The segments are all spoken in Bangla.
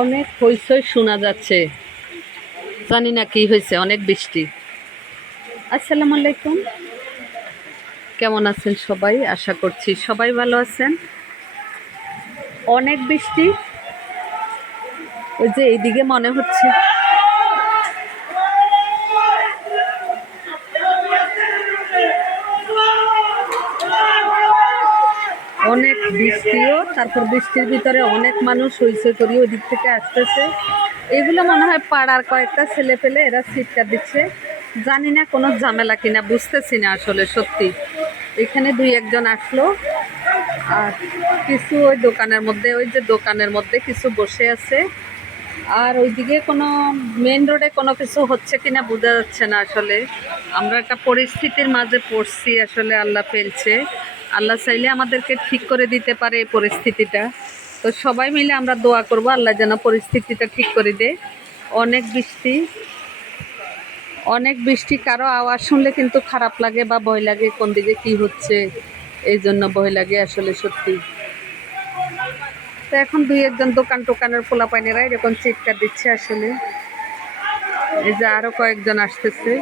অনেক হইসই শোনা যাচ্ছে। জানি না কি হয়েছে অনেক বৃষ্টি। আসসালামু আলাইকুম। কেমন আছেন সবাই? আশা করছি সবাই ভালো আছেন। অনেক বৃষ্টি। ওই যে এইদিকে মনে হচ্ছে অনেক বৃষ্টিও, তারপর বৃষ্টির ভিতরে অনেক মানুষ হইচই করি ওই দিক থেকে আসতেছে। এগুলো মনে হয় পাড়ার কয়েকটা ছেলে পেলে এরা চিৎকার দিচ্ছে। জানি না কোনো ঝামেলা কিনা, বুঝতেছি না আসলে সত্যি। এখানে দুই একজন আসলো, আর কিছু ওই দোকানের মধ্যে, ওই যে দোকানের মধ্যে কিছু বসে আছে। আর ওইদিকে কোনো মেন রোডে কোনো কিছু হচ্ছে কিনা বোঝা যাচ্ছে না আসলে। আমরা একটা পরিস্থিতির মাঝে পড়ছি আসলে, আল্লাহ ফেলছে। আল্লাহ চাইলে আমাদেরকে ঠিক করে দিতে পারে এই পরিস্থিতিটা। তো সবাই মিলে আমরা দোয়া করব, আল্লাহ যেন পরিস্থিতিটা ঠিক করে দেয় অনেক বৃষ্টি অনেক বৃষ্টি, কারও আওয়াজ শুনলে কিন্তু খারাপ লাগে বা ভয় লাগে কোন দিকে কি হচ্ছে, এই জন্য ভয় লাগে আসলে সত্যি। তো এখন দুই একজন দোকান টোকানের পোলা পাইনেরা এরকম চিৎকার দিচ্ছে আসলে। এই যে আরও কয়েকজন আসতেছে।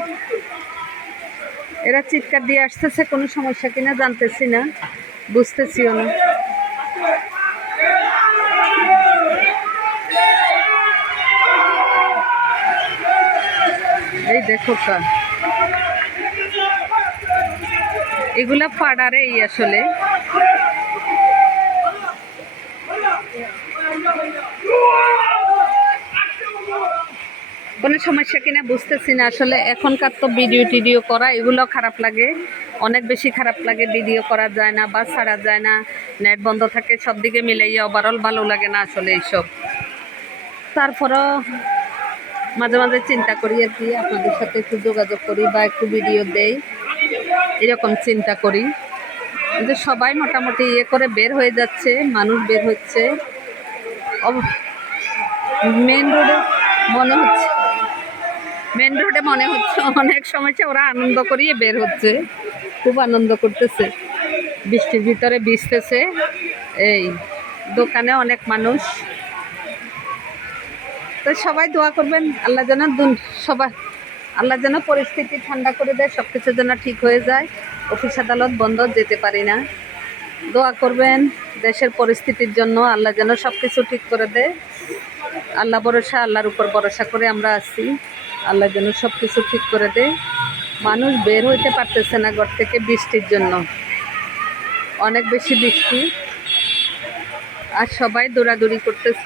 এরা চিৎকার দিয়ে আসতেছে, কোনো সমস্যা কিনা জানতেছি না, বুঝতেছিও না। এই দেখো এগুলা পাড়ারেই আসলে। কোনো সমস্যা কিনা বুঝতেছি না। আসলে এখনকার তো ভিডিও টিডিও করা, এগুলো খারাপ লাগে। অনেক বেশি খারাপ লাগে ভিডিও করা যায় না, বা ছাড়া যায় না। নেট বন্ধ থাকে, সব দিকে মিলাইয়া ওভারঅল ভালো লাগে না আসলে এইসব। তারপরও মাঝে মাঝে চিন্তা করি আর কি, আপনাদের সাথে একটু যোগাযোগ করি বা একটু ভিডিও দেই। এরকম চিন্তা করি। কিন্তু সবাই মোটামুটি ইয়ে করে বের হয়ে যাচ্ছে, মানুষ বের হচ্ছে। মেন রোডে মনে হচ্ছে মেন রোডে মনে হচ্ছে অনেক সমস্যা ওরা আনন্দ করিয়ে বের হচ্ছে। খুব আনন্দ করতেছে। বৃষ্টির ভিতরে ভিজতেছে। এই দোকানে অনেক মানুষ। তো সবাই দোয়া করবেন, আল্লাহ যেন সবাই আল্লাহ যেন পরিস্থিতি ঠান্ডা করে দেয় সব কিছু যেন ঠিক হয়ে যায়। অফিস আদালত বন্ধ, যেতে পারি না। দোয়া করবেন, দেশের পরিস্থিতির জন্য আল্লাহ যেন সব কিছু ঠিক করে দেয়। আল্লাহ ভরসা, আল্লাহর উপর ভরসা করে আমরা আছি। আল্লাহ যেন সব কিছু ঠিক করে দেয়। মানুষ বের হইতে পারতেছে না ঘর থেকে বৃষ্টির জন্য। অনেক বেশি বৃষ্টি। আর সবাই দৌড়াদৌড়ি করতেছে।